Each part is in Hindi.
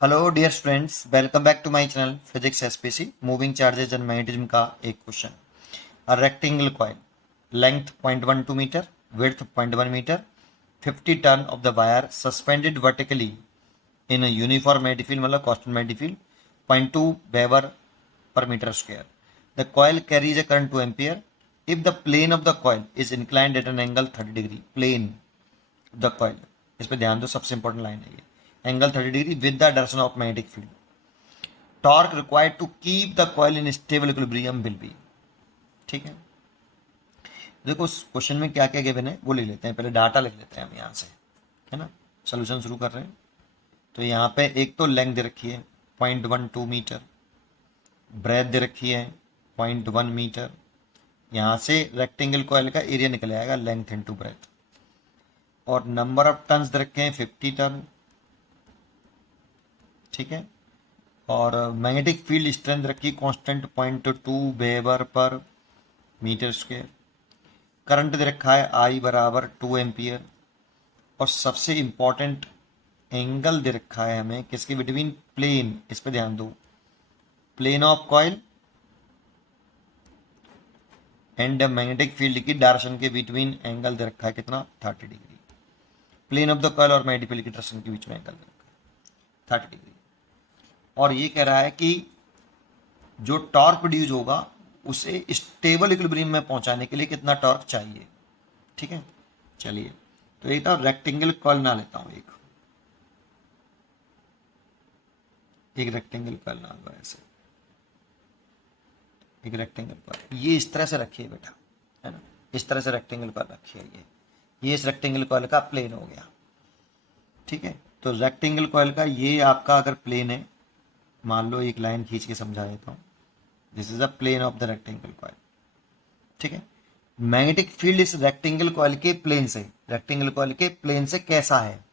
Hello dear students, welcome back to my channel physics SPC. Moving charges and magnetism का एक question. A rectangle coil, length 0.12 metre, width 0.1 metre, 50 turn of the wire suspended vertically in a uniform magnetic field, मतलब constant magnetic field 0.2 weber per meter square. The coil carries a current 2 ampere if the plane of the coil is inclined at an angle 30 degree. Plane the coil, इस पे ध्यान दो, सबसे इंपॉर्टेंट लाइन है ये। Angle 30 degree with the direction of magnetic field. Torque required to keep the coil in stable equilibrium will be. ठीक है, देखो उस क्वेश्चन में क्या क्या गिवन है वो ले लेते हैं, पहले डाटा लिख लेते हैं हम यहाँ से, है ना। सोल्यूशन शुरू कर रहे हैं। तो यहाँ पे एक तो लेंथ दे रखी है 0.12 मीटर, ब्रेथ दे रखी है 0.1 मीटर। यहाँ से रेक्टेंगल कॉइल का एरिया निकल आएगा लेंथ इनटू ब्रेथ, और नंबर ऑफ टर्न्स दे रखे हैं 50 टर्न। ठीक है, और मैग्नेटिक फील्ड स्ट्रेंथ रखी constant 0.2 weber per metre square. Current दे रखा है आई बराबर 2 एम्पियर, और सबसे इंपॉर्टेंट एंगल दे रखा है हमें किसके बिटवीन, प्लेन, इस पे ध्यान दो, plane of coil and magnetic field की डायरेक्शन के बिटवीन एंगल दे रखा है कितना, 30 degree. Plane of the coil और मैग्नेटिक फील्ड की डायरेक्शन के बीच में एंगल दे रखा है 30 डिग्री। और ये कह रहा है कि जो टॉर्क प्रोड्यूस होगा उसे स्टेबल इक्विलिब्रियम में पहुंचाने के लिए कितना टॉर्क चाहिए। ठीक है, चलिए तो एक तो रेक्टेंगल कॉइल ना लेता हूं, एक रेक्टेंगल कॉइल ना लो, ऐसे एक रेक्टेंगल कॉइल ये इस तरह से रखिए बेटा, है ना, इस तरह से रेक्टेंगल कॉइल रखिए। ये इस रेक्टेंगल कॉइल का प्लेन हो गया। ठीक है, तो रेक्टेंगल कॉइल का ये आपका अगर प्लेन है, मान लो एक लाइन खींच के समझा देता हूँ, this is a plane of the rectangle coil. ठीक है, मैग्नेटिक फील्ड इस रेक्टेंगल कॉइल के प्लेन से, रेक्टेंगल कॉइल के प्लेन से कैसा है,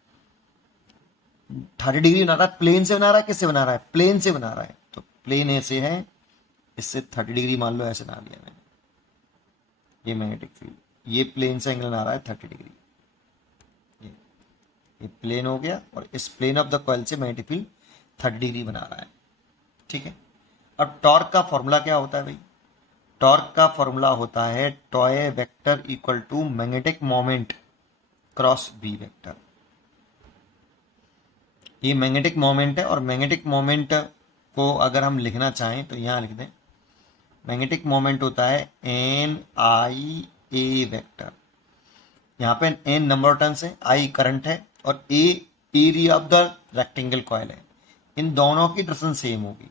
30 डिग्री बना रहा है। प्लेन से बना रहा है, किससे बना रहा है, प्लेन से बना रहा है। तो प्लेन ऐसे है, इससे 30 डिग्री मान लो ऐसे बना लिया मैंने, ये मैग्नेटिक फील्ड, ये प्लेन से एंगल बना रहा है 30 डिग्री। ये प्लेन हो गया, और इस प्लेन ऑफ द कॉइल से मैग्नेटिक फील्ड 30 डिग्री बना रहा है। ठीक है, अब टॉर्क का फॉर्मूला क्या होता है भाई, टॉर्क का फॉर्मूला होता है tau vector equal to magnetic moment cross B vector. ये मैग्नेटिक मोमेंट है, और मैग्नेटिक मोमेंट को अगर हम लिखना चाहें तो यहां लिख दें, मैग्नेटिक मोमेंट होता है एन आई ए वेक्टर। यहाँ पे एन नंबर ऑफ टर्न्स है, आई करंट है, और A area of the rectangle coil है। इन दोनों की डायरेक्शन सेम होगी।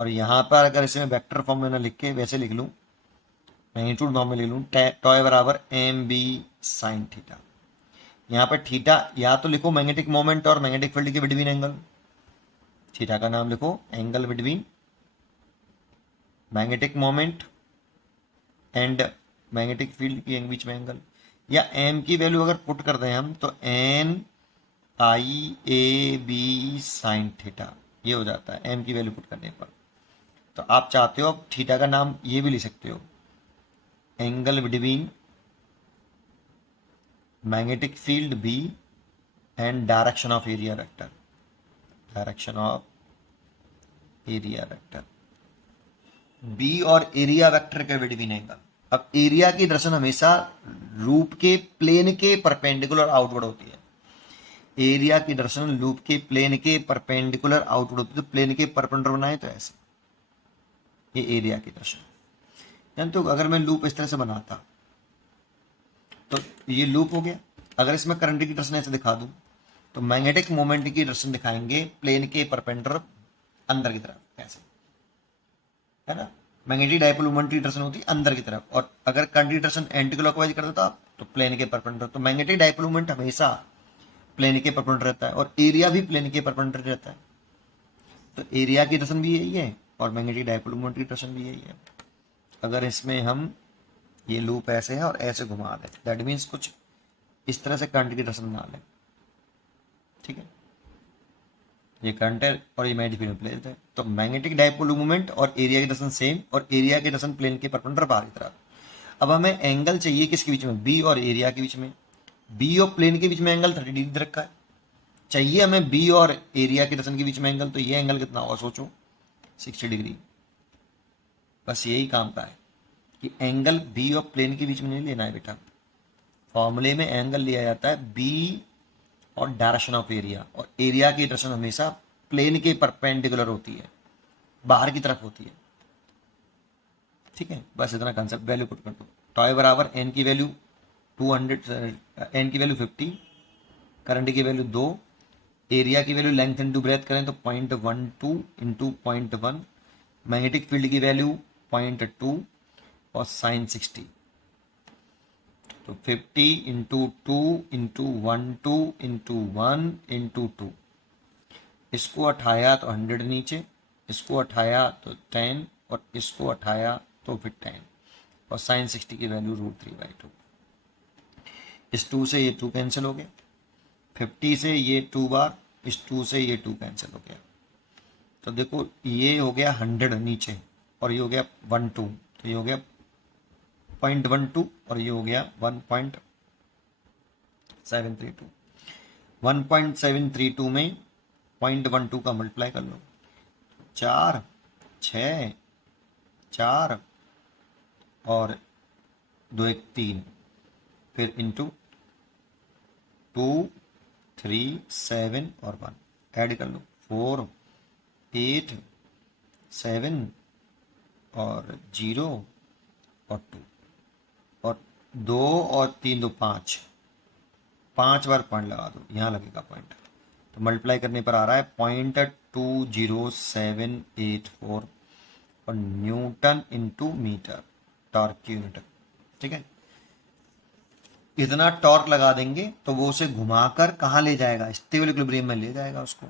और यहाँ पर अगर इसे मैं वेक्टर फॉर्म में ना लिख के वैसे लिख लूँ, मैग्नीट्यूड फॉर्म में लिख लूँ, टॉय बराबर एम बी साइन थीटा। यहाँ पर थीटा या तो लिखो मैग्नेटिक मोमेंट और मैग्नेटिक फील्ड के बिटवीन एंगल, थीटा का नाम लिखो angle between magnetic moment and magnetic field के बीच में एंगल। या एम की वैल्यू अगर पुट कर दें हम तो N I A B sine theta, ये हो जाता है एम की वैल्यू पुट करने पर। तो आप चाहते हो अब थीटा का नाम ये भी लिख सकते हो, angle between magnetic field B and direction of area vector, direction of area vector B और एरिया वेक्टर के बिटवीन एंगल। अब एरिया की डायरेक्शन हमेशा लूप के प्लेन के परपेंडिकुलर आउटवर्ड होती है। एरिया की डायरेक्शन लूप के प्लेन के परपेंडिकुलर आउटवर्ड होती है। तो प्लेन के परपेंडिकुलर बनाए तो ऐसे, ये एरिया की डायरेक्शन। जानते हो अगर मैं लूप इस तरह से बनाता तो ये लूप हो गया। अगर इसमें करंट की डायरेक्शन ऐसे दिखा दूं तो मैग्नेटिक मोमेंट की डायरेक्शन दिखाएंगे प्लेन के परपेंडिकुलर अंदर की तरफ, ऐसे, है ना। मैग्नेटिक डाइपोल मोमेंट की डायरेक्शन होती है अंदर की तरफ, और अगर करंट की डायरेक्शन एंटी क्लॉकवाइज कर देता तो प्लेन के परपेंडिकुलर। तो मैग्नेटिक डाइपोल मोमेंट हमेशा प्लेन के परपेंडिकुलर रहता है, और एरिया भी प्लेन के परपेंडिकुलर रहता है। तो एरिया की डायरेक्शन भी यही है, और मैग्नेटिक डाइपोल मोमेंट की डायरेक्शन भी यही है। अगर इसमें हम ये लूप ऐसे है और ऐसे घुमा दें, दैट मीन्स कुछ इस तरह से करंट की डायरेक्शन बना लें। ठीक है, ये करंट है और ये मैग्नेटिक फील्ड प्लेन है। तो मैग्नेटिक डाइपोल मोमेंट और एरिया की डायरेक्शन सेम, और एरिया की डायरेक्शन प्लेन के परपेंडिकुलर बाहर की तरफ। अब हमें एंगल चाहिए किसके बीच में, बी और एरिया के बीच में। बी और प्लेन के बीच में एंगल 30 डिग्री दे रखा है, चाहिए हमें बी और एरिया के दर्शन के बीच में एंगल, तो ये एंगल कितना होगा सोचो, 60 डिग्री। बस यही काम का है कि एंगल बी और प्लेन के बीच में नहीं लेना है बेटा। फॉर्मूले में एंगल लिया जाता है बी और डायरेक्शन ऑफ एरिया, और एरिया की डायरेक्शन हमेशा प्लेन के परपेंडिकुलर होती है, बाहर की तरफ होती है। ठीक है, बस इतना कंसेप्ट। वैल्यू पुट कर दो, टॉय बराबर एन की वैल्यू 200, एन की वैल्यू 50, करंट की वैल्यू 2, एरिया की वैल्यू लेंथ इंटू ब्रेथ करें तो 0.12 इंटू 0.1, मैग्नेटिक फील्ड की वैल्यू 0.2 और साइन 60। तो 50 इंटू 2 इंटू 12 इंटू 1 इंटू 2, इसको उठाया तो 100 नीचे, इसको उठाया तो 10 और इसको उठाया तो फिर 10, और साइन 60 की वैल्यू √3/2। इस 2 से ये 2 कैंसिल हो गया, 50 से ये 2 बार, इस 2 से ये 2 कैंसिल हो गया। तो देखो ये हो गया 100 नीचे, और ये हो गया 12, तो ये हो गया 0.12 और ये हो गया 1.732। 1.732 में 0.12 का मल्टीप्लाई कर लो, 4 6 4 और 2 1 3, फिर इंटू 2 3 7 और 1 ऐड कर लो, 4 8 7 और 0 और 2, और 2 और 3 2 5, 5 बार पॉइंट लगा दो, यहाँ लगेगा पॉइंट। तो मल्टीप्लाई करने पर आ रहा है 0.20784 और न्यूटन इंटू मीटर, टॉर्क की यूनिट। ठीक है, इतना टॉर्क लगा देंगे तो वो उसे घुमाकर कहाँ ले जाएगा, स्टेबल इक्विलिब्रियम में ले जाएगा उसको।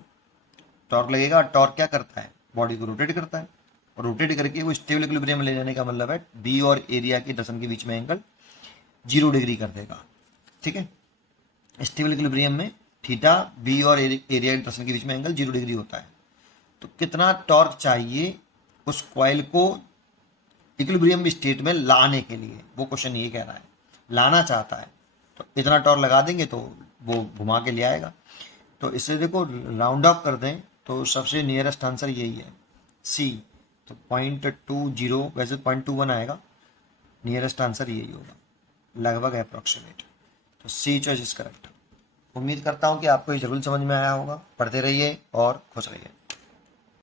टॉर्क लगेगा, टॉर्क क्या करता है, बॉडी को रोटेट करता है, और रोटेट करके वो स्टेबल इक्विलिब्रियम में ले जाने का मतलब है बी और एरिया के दर्शन के बीच में एंगल 0 डिग्री कर देगा। ठीक है, स्टेबल इक्विलिब्रियम में थीटा बी और एरिया के दर्शन के बीच में एंगल 0 डिग्री होता है। तो कितना टॉर्क चाहिए उस कॉइल को इक्विलिब्रियम स्टेट में लाने के लिए, वो क्वेश्चन ये कह रहा है, लाना चाहता है। तो इतना टॉर्क लगा देंगे तो वो घुमा के ले आएगा। तो इसे देखो राउंड ऑफ कर दें तो सबसे नियरेस्ट आंसर यही है, सी। तो 0.20, वैसे 0.21 आएगा, नियरेस्ट आंसर यही होगा, लगभग अप्रोक्सीमेट। तो सी चॉइस इज करेक्ट। उम्मीद करता हूँ कि आपको ये जरूर समझ में आया होगा। पढ़ते रहिए और खुश रहिए।